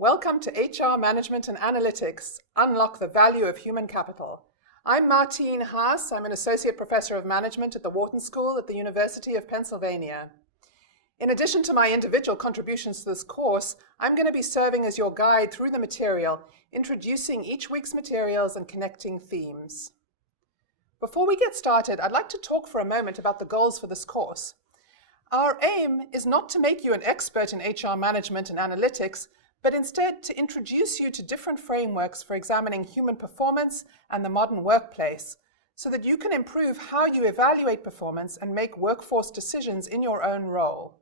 Welcome to HR Management and Analytics, Unlock the Value of Human Capital. I'm Martine Haas. I'm an Associate Professor of Management at the Wharton School at the University of Pennsylvania. In addition to my individual contributions to this course, I'm going to be serving as your guide through the material, introducing each week's materials and connecting themes. Before we get started, I'd like to talk for a moment about the goals for this course. Our aim is not to make you an expert in HR management and analytics, but instead to introduce you to different frameworks for examining human performance and the modern workplace, so that you can improve how you evaluate performance and make workforce decisions in your own role.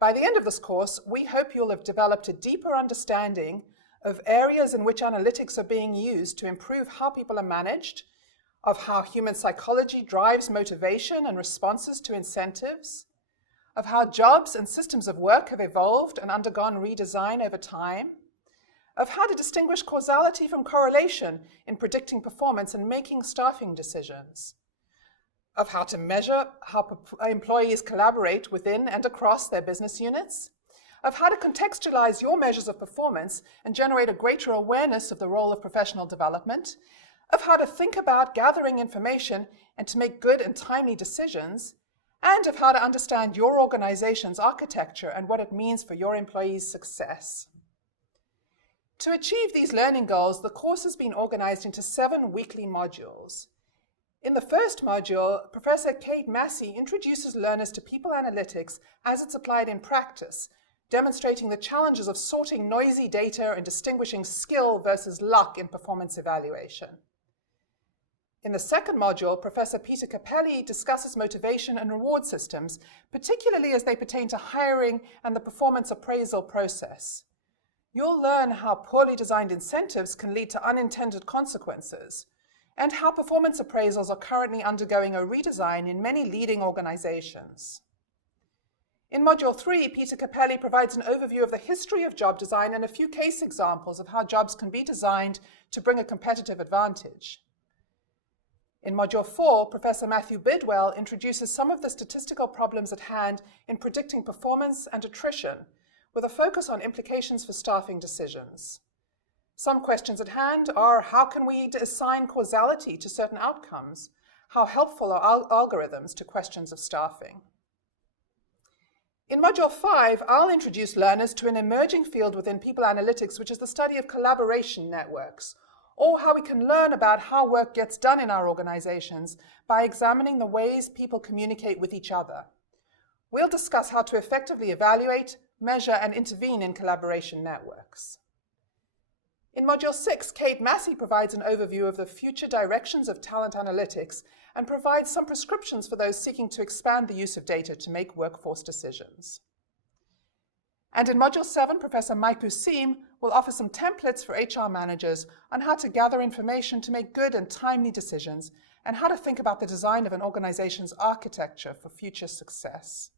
By the end of this course, we hope you'll have developed a deeper understanding of areas in which analytics are being used to improve how people are managed, of how human psychology drives motivation and responses to incentives, of how jobs and systems of work have evolved and undergone redesign over time, of how to distinguish causality from correlation in predicting performance and making staffing decisions, of how to measure how employees collaborate within and across their business units, of how to contextualize your measures of performance and generate a greater awareness of the role of professional development, of how to think about gathering information and to make good and timely decisions, and of how to understand your organization's architecture and what it means for your employees' success. To achieve these learning goals, the course has been organized into 7 weekly modules. In the first module, Professor Kate Massey introduces learners to people analytics as it's applied in practice, demonstrating the challenges of sorting noisy data and distinguishing skill versus luck in performance evaluation. In the second module, Professor Peter Capelli discusses motivation and reward systems, particularly as they pertain to hiring and the performance appraisal process. You'll learn how poorly designed incentives can lead to unintended consequences, and how performance appraisals are currently undergoing a redesign in many leading organizations. In Module 3, Peter Capelli provides an overview of the history of job design and a few case examples of how jobs can be designed to bring a competitive advantage. In Module 4, Professor Matthew Bidwell introduces some of the statistical problems at hand in predicting performance and attrition, with a focus on implications for staffing decisions. Some questions at hand are: how can we assign causality to certain outcomes? How helpful are algorithms to questions of staffing? In Module 5, I'll introduce learners to an emerging field within people analytics, which is the study of collaboration networks, or how we can learn about how work gets done in our organizations by examining the ways people communicate with each other. We'll discuss how to effectively evaluate, measure, and intervene in collaboration networks. In Module 6, Kate Massey provides an overview of the future directions of talent analytics and provides some prescriptions for those seeking to expand the use of data to make workforce decisions. And in Module 7, Professor Mike Usim will offer some templates for HR managers on how to gather information to make good and timely decisions, and how to think about the design of an organization's architecture for future success.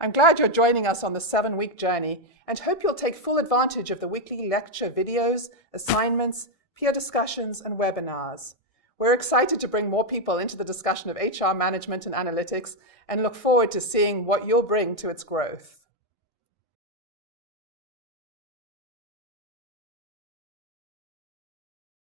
I'm glad you're joining us on the 7-week journey, and hope you'll take full advantage of the weekly lecture videos, assignments, peer discussions, and webinars. We're excited to bring more people into the discussion of HR management and analytics, and look forward to seeing what you'll bring to its growth.